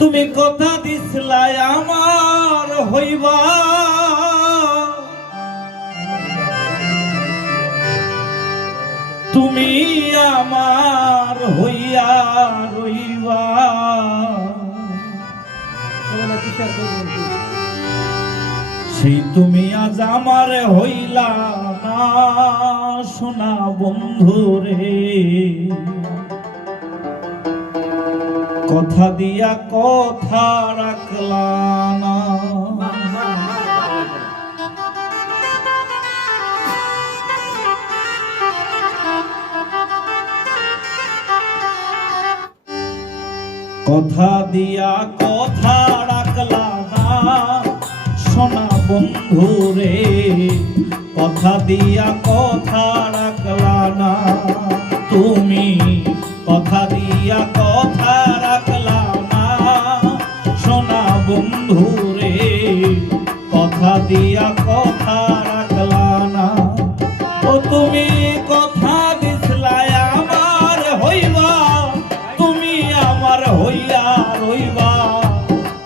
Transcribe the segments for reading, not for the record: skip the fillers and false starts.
তুমি কথা দিছলাই আমার হইবা, তুমি আমার হইয়া রইবা। সেই তুমি আজ আমার হইলা না সোনা বন্ধু রে, কথা দিয়া কথা রাখলা না। কথা দিয়া কথা রাখলা না সোনা বন্ধু রে, কথা দিয়া কথা রাখলা না। তুমি কথা দিয়া কথা রাখলা না সোনা বন্ধু রে, কথা দিয়া কথা রাখলা না। ও তুমি কথা দিছলাই আমার হইবা, তুমি আমার হইয়া রইবা।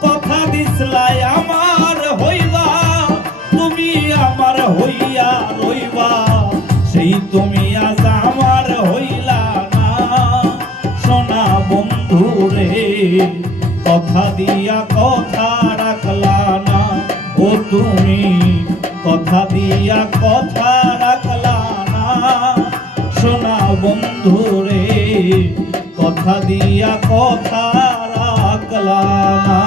কথা দিছলাই আমার হইবা, তুমি আমার হইয়া রইবা। সেই তুমি আজ আমার হইলা না সোনা বন্ধু রে, কথা দিয়া কথা রাখলা না। ও তুমি কথা দিয়া কথা রাখলা না সোনা বন্ধু রে, কথা দিয়া কথা রাখলা না।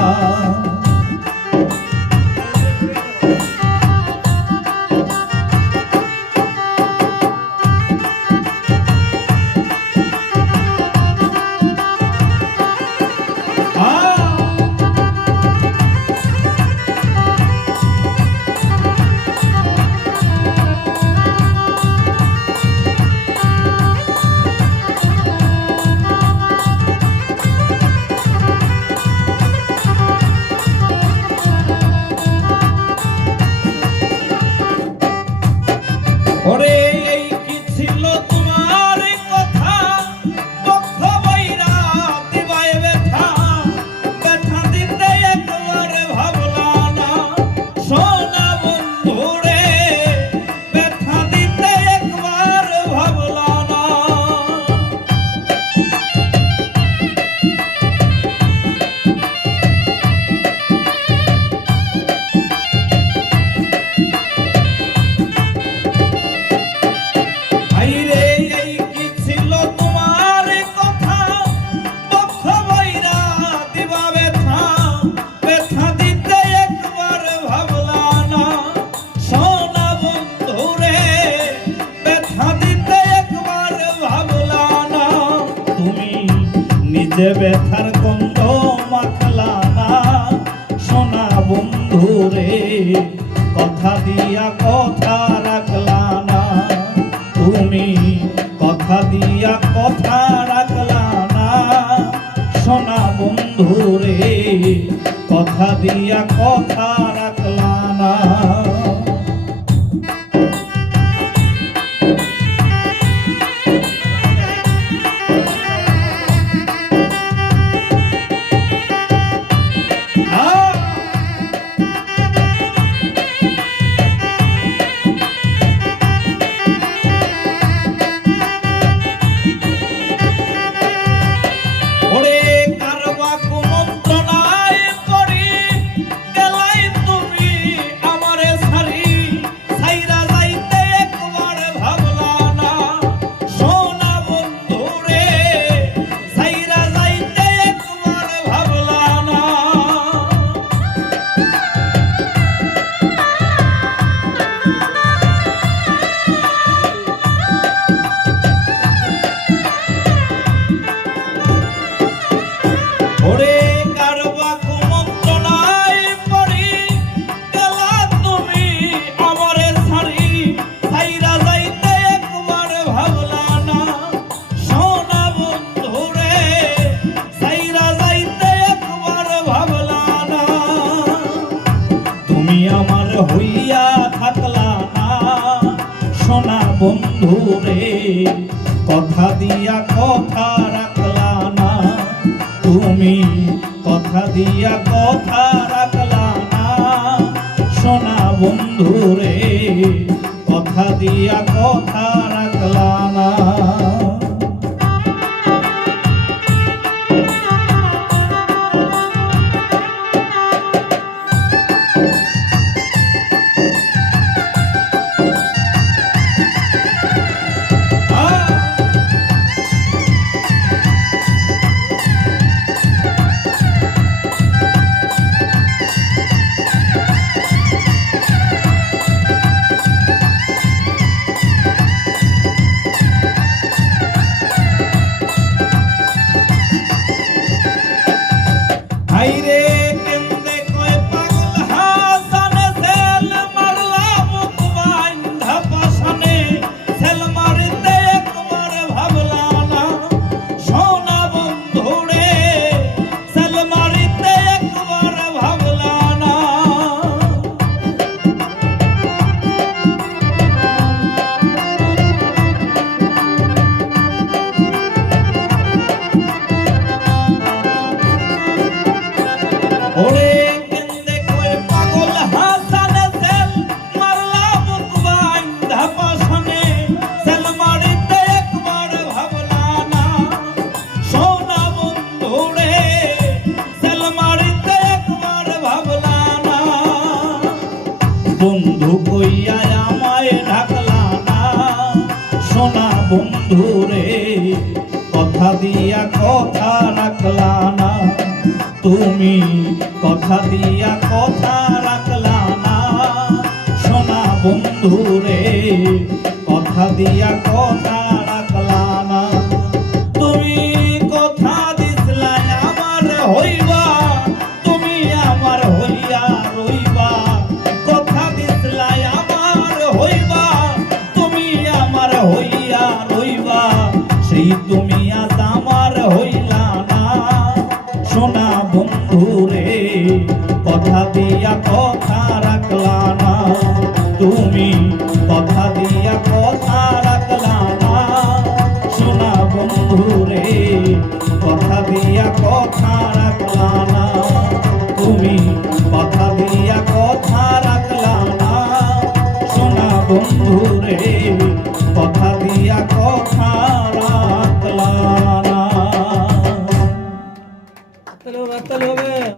ওরে এই কি ছিল তোমার কথা, পক্ষ বৈরা দিবায় ব্যথা, ব্যথা দিতে একবারে ভাবলা না সোনা বন্ধু রে, ব্যথা দিতে একবার ভাবলা না। নিজে ব্যথার গন্ধ মাখলা না সোনা বন্ধু রে, কথা দিয়া কথা রাখলা না। তুমি কথা দিয়া কথা রাখলা না সোনা বন্ধু রে, কথা দিয়া কথা রাখলা না। হইয়া থাকলা না সোনা বন্ধু রে, কথা দিয়া কথা রাখলা না। তুমি কথা দিয়া কথা রাখলা না সোনা বন্ধু রে কথা দিয়া কথা রাখলা না হাইরে কেন্দে কয় পাগল হাসানে সেল মারলা মুখ বাইন্ধা পাশানে সেল মারিতে একবার ভাবলা না সোনা বন্ধু রে সেল মারিতে একবার ভাবলা না ওরে কেন্দে কয় পাগল হাসানে সেল মারলা মুখ বাইন্ধা পাশানে সেল মারিতে একবার ভাবলা না সোনা বন্ধু রে সেল মারিতে একবার ভাবলা না বন্ধু কইয়া আমায় ঢাকলা না সোনা বন্ধু রে কথা দিয়া কথা রাখলা না তুমি কথা দিয়া কথা রাখলা না সোনা বন্ধু রে কথা দিয়া কথা রাখলা না তুমি কথা দিসলা আমার হইবা তুমি আমার হইয়া রইবা কথা দিসলা আমার হইবা তুমি আমার হইয়া রইবা সেই তুমি আজ আমার হইলা না সোনা বন্ধু রে কথা দিয়া কথা